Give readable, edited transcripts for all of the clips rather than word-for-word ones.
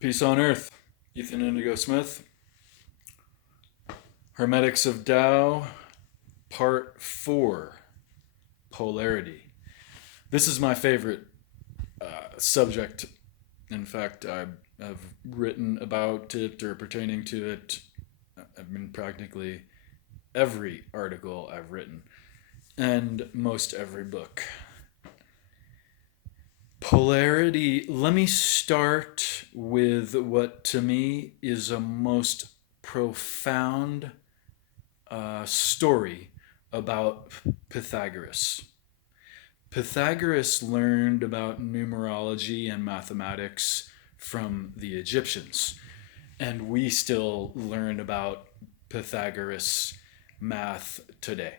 Peace on Earth. Ethan Indigo Smith. Hermetics of Tao, Part 4. Polarity. This is my favorite subject. In fact, I have written about it or pertaining to it. I've been practically every article I've written and most every book. Polarity. Let me start with what to me is a most profound story about Pythagoras. Pythagoras learned about numerology and mathematics from the Egyptians, and we still learn about Pythagoras math today.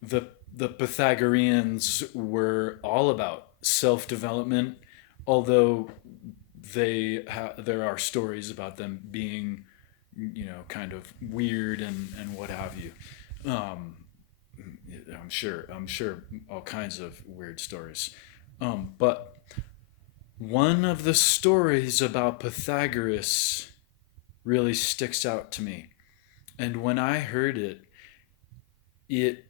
The Pythagoreans were all about self-development, although there are stories about them being, kind of weird and what have you. Um, I'm sure all kinds of weird stories. But one of the stories about Pythagoras really sticks out to me. And when I heard it, it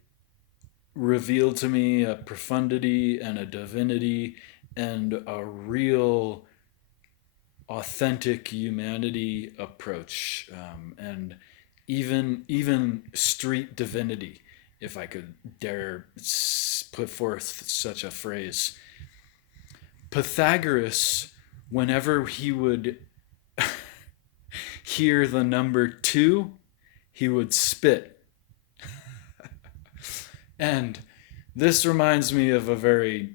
revealed to me a profundity and a divinity and a real authentic humanity approach, and even street divinity, if I could dare put forth such a phrase. Pythagoras, whenever he would hear the number two, he would spit. And this reminds me of a very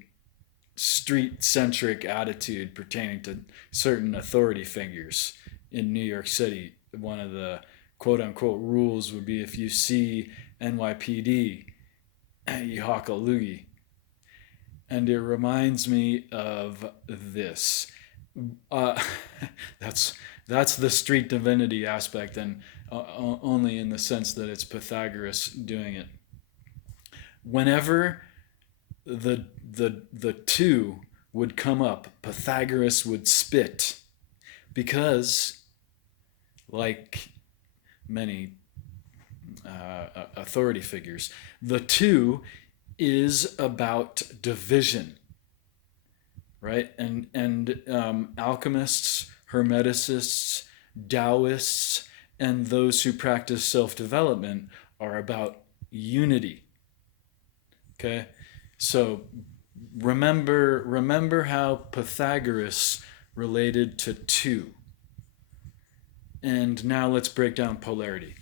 street centric attitude pertaining to certain authority figures in New York City. One of the quote unquote rules would be if you see NYPD, you hawk a loogie. And it reminds me of this. Uh, that's that's the street divinity aspect, and only in the sense that it's Pythagoras doing it. Whenever the two would come up, Pythagoras would spit because, like many authority figures, the two is about division, right? And alchemists, Hermeticists, Taoists, and those who practice self development are about unity. Okay, so remember how Pythagoras related to two, and now let's break down polarity.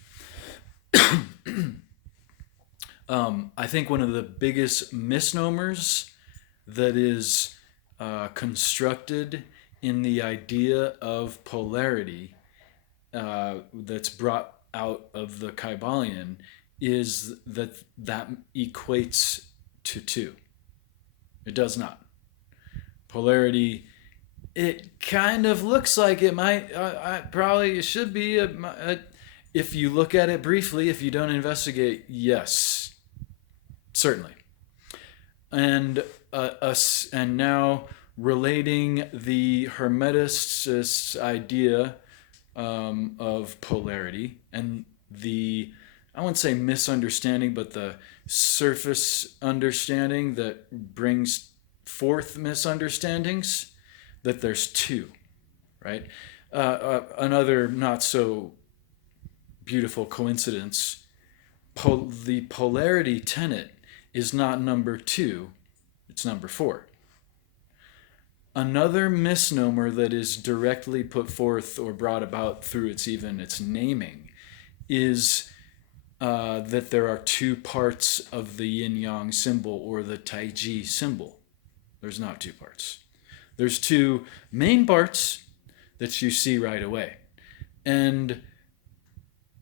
I think one of the biggest misnomers that is constructed in the idea of polarity, that's brought out of the Kybalion, is that equates to two. It does not. Polarity, it kind of looks like it might, probably it should be, if you look at it briefly, if you don't investigate, yes, certainly. And and now relating the Hermeticist idea, of polarity and the, I wouldn't say misunderstanding, but the surface understanding that brings forth misunderstandings, that there's two, right? Another not so beautiful coincidence, the polarity tenet is not number two, it's number four. Another misnomer that is directly put forth or brought about through its naming is that there are two parts of the Yin Yang symbol or the Tai Chi symbol. There's not two parts. There's two main parts that you see right away. And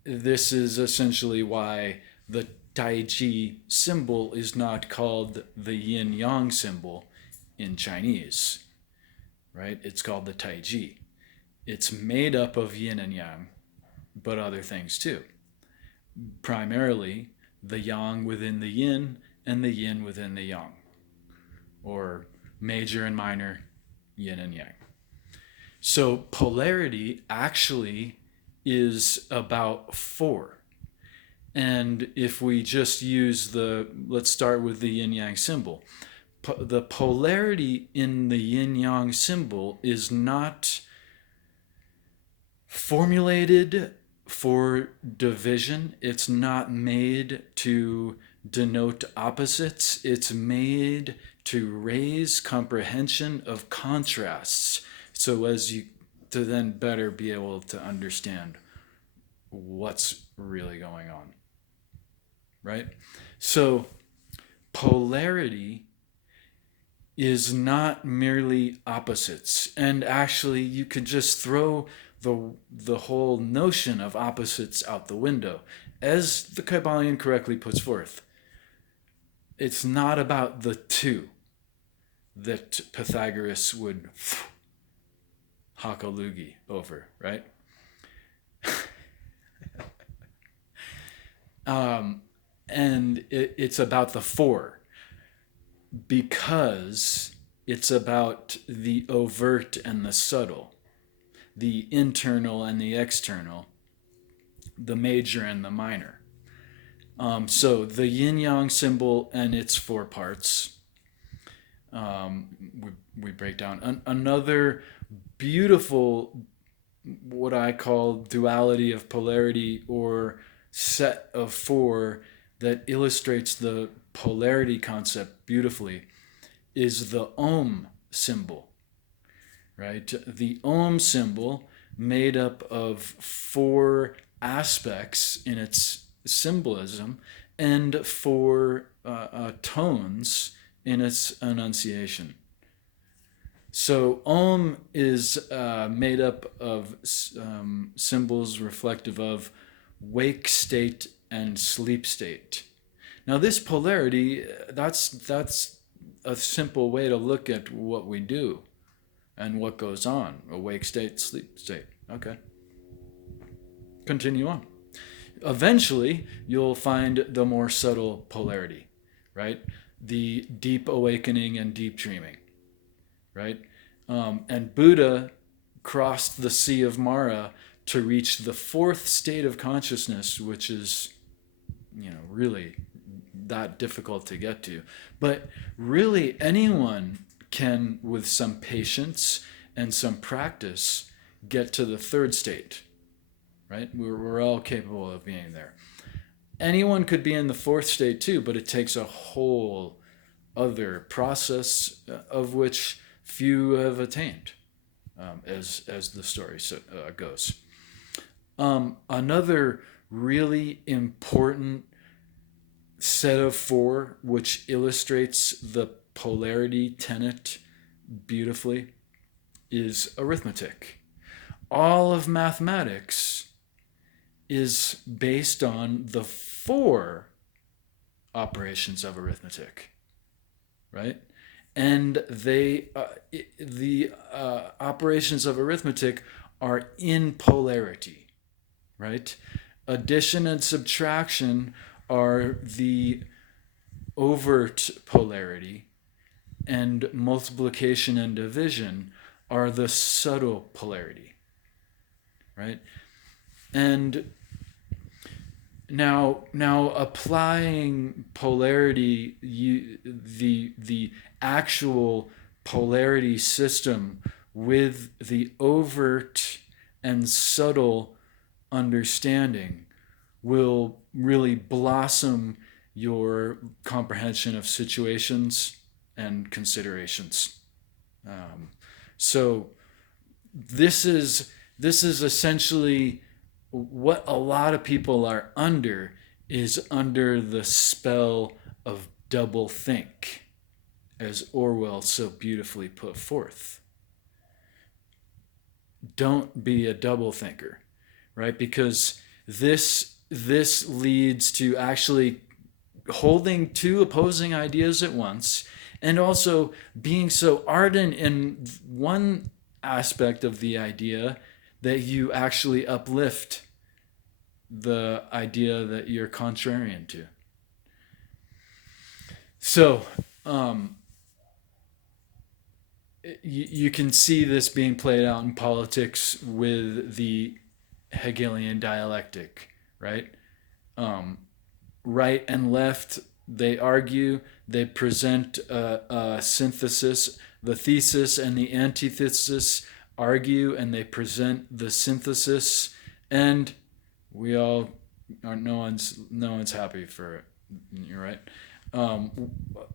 this is essentially why the Tai Chi symbol is not called the Yin Yang symbol in Chinese, right? It's called the Tai Chi. It's made up of yin and yang, but other things too. Primarily the yang within the yin and the yin within the yang, or major and minor yin and yang. So polarity actually is about four. And if we just use let's start with the yin yang symbol. The polarity in the yin yang symbol is not formulated for division. It's not made to denote opposites. It's made to raise comprehension of contrasts so as you to then better be able to understand what's really going on. Right? So polarity is not merely opposites. And actually, you could just throw the whole notion of opposites out the window. As the Kybalion correctly puts forth, it's not about the two that Pythagoras would hock a loogie over, right? And it's about the four, because it's about the overt and the subtle, the internal and the external, the major and the minor. So the yin yang symbol and its four parts, we break down. Another beautiful, what I call duality of polarity or set of four that illustrates the polarity concept beautifully is the Ohm symbol, right? The Ohm symbol, made up of four aspects in its symbolism and four tones in its enunciation. So Ohm is made up of symbols reflective of wake state and sleep state. Now this polarity, that's a simple way to look at what we do and what goes on. Awake state, sleep state. Okay. Continue on. Eventually, you'll find the more subtle polarity, right? The deep awakening and deep dreaming, right? And Buddha crossed the Sea of Mara to reach the fourth state of consciousness, which is, really that difficult to get to. But really, anyone can, with some patience and some practice, get to the third state, right? We're all capable of being there. Anyone could be in the fourth state too, but it takes a whole other process of which few have attained, as the story goes. Another really important set of four, which illustrates the polarity tenet beautifully, is arithmetic. All of mathematics is based on the four operations of arithmetic, right? And the operations of arithmetic are in polarity, right? Addition and subtraction are the overt polarity, and multiplication and division are the subtle polarity, right? And now applying polarity, the actual polarity system with the overt and subtle understanding will really blossom your comprehension of situations and considerations. So this is essentially what a lot of people are under, is under the spell of double think, as Orwell so beautifully put forth. Don't be a double thinker, right? Because this leads to actually holding two opposing ideas at once, and also being so ardent in one aspect of the idea that you actually uplift the idea that you're contrarian to. So you can see this being played out in politics with the Hegelian dialectic, right? Um, right and left, they argue, they present a synthesis, the thesis and the antithesis argue, and they present the synthesis, and we all are, no one's happy for it. You're right. Um,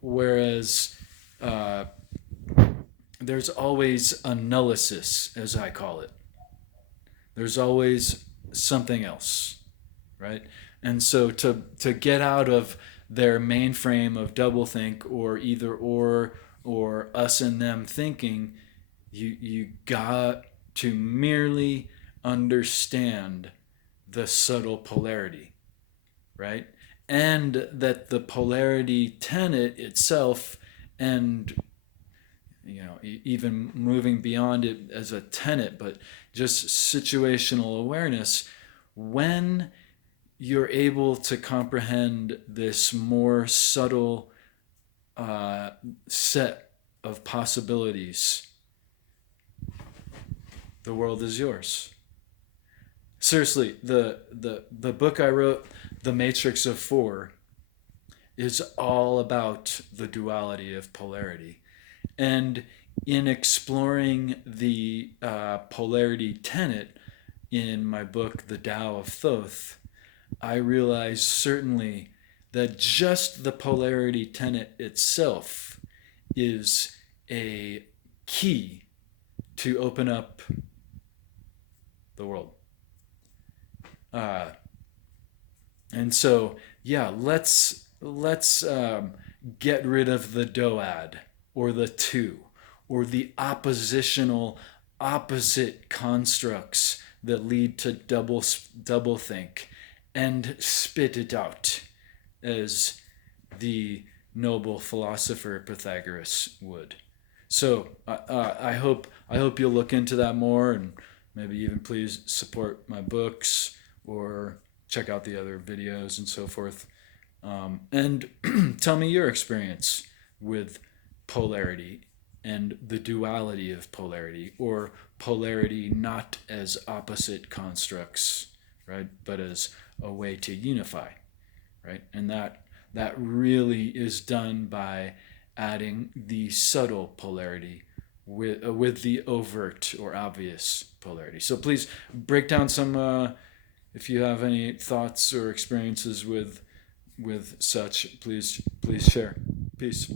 Whereas uh, there's always a nullisis, as I call it. There's always something else, right? And so to get out of their mainframe of doublethink or either or us and them thinking, you got to merely understand the subtle polarity, right? And that the polarity tenet itself, and even moving beyond it as a tenet, but just situational awareness, when you're able to comprehend this more subtle set of possibilities, the world is yours. Seriously, the book I wrote, The Matrix of Four, is all about the duality of polarity. And in exploring the polarity tenet in my book, The Tao of Thoth, I realized certainly that just the polarity tenet itself is a key to open up the world. Uh, and so, yeah, let's get rid of the doad or the two or the oppositional opposite constructs that lead to double think and spit it out, as the noble philosopher Pythagoras would. So I hope you'll look into that more, and maybe even please support my books or check out the other videos and so forth. And tell me your experience with polarity and the duality of polarity, or polarity not as opposite constructs, right, but as a way to unify, right? And that really is done by adding the subtle polarity with the overt or obvious polarity. So please break down some, if you have any thoughts or experiences with such, please share. Peace.